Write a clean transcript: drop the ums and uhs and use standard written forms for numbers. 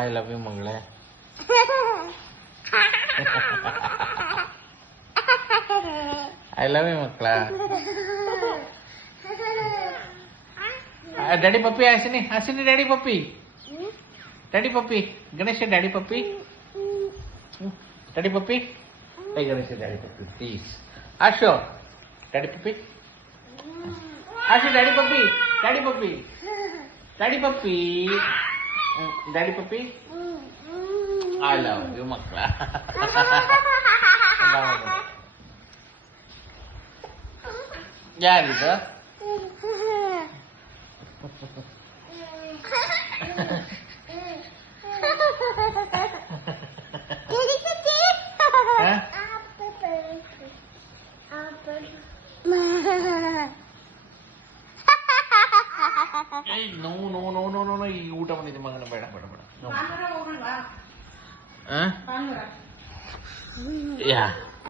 I love you ಮಗಳೇ. I love you ಮಕ್ಕಳ. Daddy ಪಪ್ಪಿ ಹಸಿನಿ ಹಸಿನಿ ಡ್ಯಾಡಿ ಪಪ್ಪಿ ಡ್ಯಾಡಿ ಪಪ್ಪಿ ಗಣೇಶ ಡ್ಯಾಡಿ ಪಪ್ಪಿ ಡ್ಯಾಡಿ ಪಪ್ಪಿ ಐ ಗಣೇಶ ಡ್ಯಾಡಿ ಪಪ್ಪಿ ಪ್ಲೀಸ್. ಆಶು ಡ್ಯಾಡಿ ಪಪ್ಪಿ ಆಶು ಡ್ಯಾಡಿ ಪಪ್ಪಿ ಡ್ಯಾಡಿ ಪಪ್ಪಿ ಡ್ಯಾಡಿ ಪಪ್ಪಿ ಡ್ಯಾಡಿ ಪಪ್ಪಿ ಐ ಲವ್ ಯು ಮಕ್ಕಳ. ಯಾರಿದು? No no no no no no, ಈ ಊಟ ಬಂದಿದೆ ಮಗನ, ಬೇಡ ಬೇಡ ಬೇಡ. ಯಾ